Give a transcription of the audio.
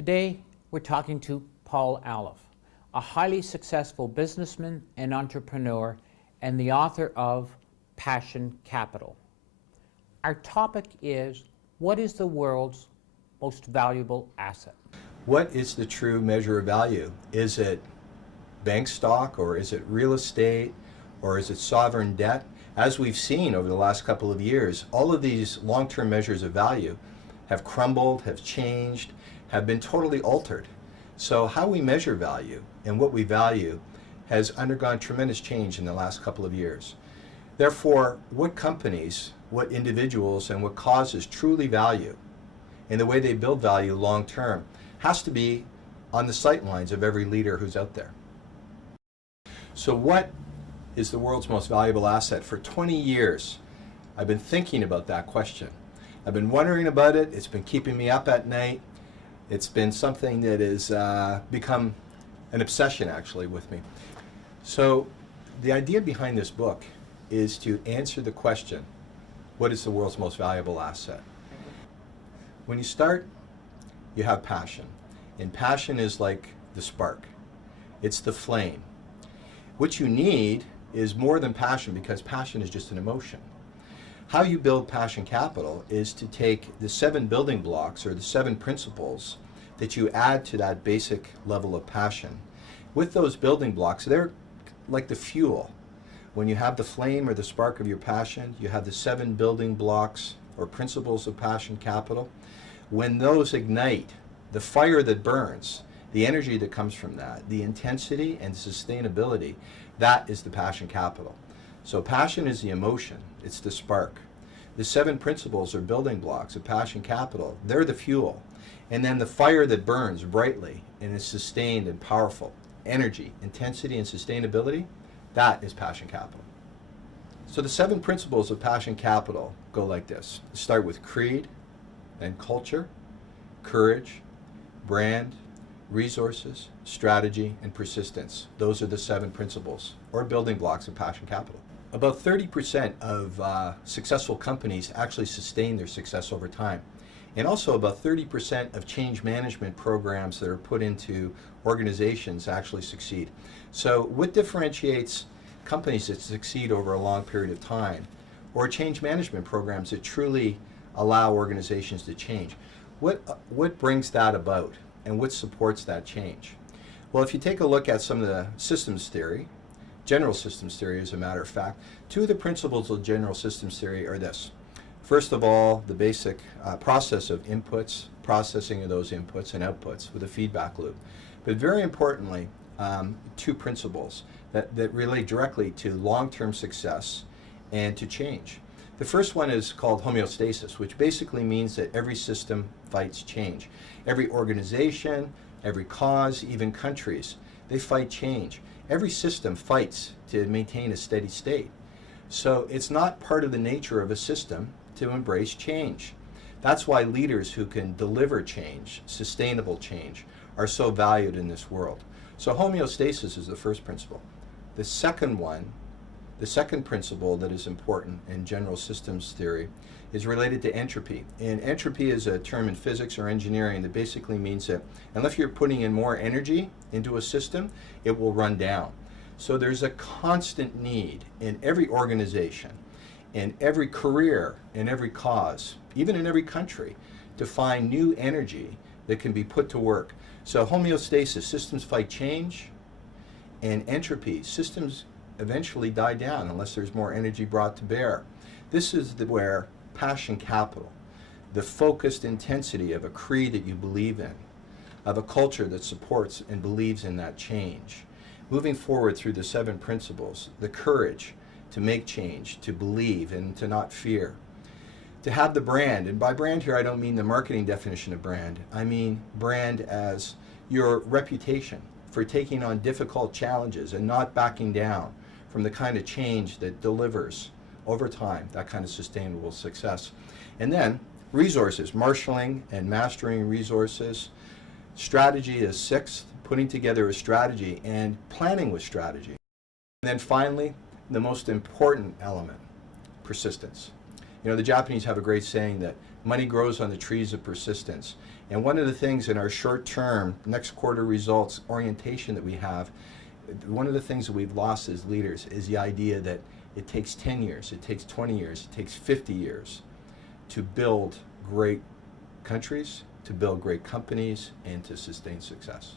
Today, we're talking to Paul Alof, a highly successful businessman and entrepreneur and the author of Passion Capital. Our topic is, what is the world's most valuable asset? What is the true measure of value? Is it bank stock, or is it real estate, or is it sovereign debt? As we've seen over the last couple of years, all of these long-term measures of value have crumbled, have changed, have been totally altered. So how we measure value and what we value has undergone tremendous change in the last couple of years. Therefore, what companies, what individuals, and what causes truly value and the way they build value long-term has to be on the sightlines of every leader who's out there. So what is the world's most valuable asset? For 20 years, I've been thinking about that question. I've been wondering about it. It's been keeping me up at night. It's been something that has become an obsession, actually, with me. So the idea behind this book is to answer the question, what is the world's most valuable asset? When you start, you have passion. And passion is like the spark. It's the flame. What you need is more than passion, because passion is just an emotion. How you build passion capital is to take the 7 building blocks, or the 7 principles that you add to that basic level of passion. With those building blocks, they're like the fuel. When you have the flame or the spark of your passion, you have the 7 building blocks or principles of passion capital. When those ignite, the fire that burns, the energy that comes from that, the intensity and sustainability, that is the passion capital. So passion is the emotion, it's the spark. The 7 principles or building blocks of passion capital, they're the fuel. And then the fire that burns brightly and is sustained and powerful, energy, intensity, and sustainability, that is passion capital. So the 7 principles of passion capital go like this. Start with creed, then culture, courage, brand, resources, strategy, and persistence. Those are the 7 principles or building blocks of passion capital. About 30% of successful companies actually sustain their success over time. And also about 30% of change management programs that are put into organizations actually succeed. So what differentiates companies that succeed over a long period of time, or change management programs that truly allow organizations to change? What brings that about, and what supports that change? Well, if you take a look at some of the systems theory, general systems theory as a matter of fact, 2 of the principles of general systems theory are this. First of all, the basic process of inputs, processing of those inputs and outputs with a feedback loop. But very importantly, 2 principles that relate directly to long-term success and to change. The first one is called homeostasis, which basically means that every system fights change. Every organization, every cause, even countries, they fight change. Every system fights to maintain a steady state. So it's not part of the nature of a system to embrace change. That's why leaders who can deliver change, sustainable change, are so valued in this world. So homeostasis is the first principle. The second one, the second principle that is important in general systems theory, is related to entropy. And entropy is a term in physics or engineering that basically means that unless you're putting in more energy into a system, it will run down. So there's a constant need in every organization, in every career, in every cause, even in every country, to find new energy that can be put to work. So homeostasis, systems fight change, and entropy, systems eventually die down unless there's more energy brought to bear. This is where passion capital, the focused intensity of a creed that you believe in, of a culture that supports and believes in that change, moving forward through the 7 principles, the courage to make change, to believe and to not fear, to have the brand. And by brand here, I don't mean the marketing definition of brand. I mean brand as your reputation for taking on difficult challenges and not backing down from the kind of change that delivers over time that kind of sustainable success. And then resources, marshaling and mastering resources. Strategy is 6th, putting together a strategy and planning with strategy. And then finally, the most important element, persistence. You know, the Japanese have a great saying that money grows on the trees of persistence. And one of the things in our short-term, next quarter results orientation that we have, one of the things that we've lost as leaders is the idea that it takes 10 years, it takes 20 years, it takes 50 years to build great countries, to build great companies, and to sustain success.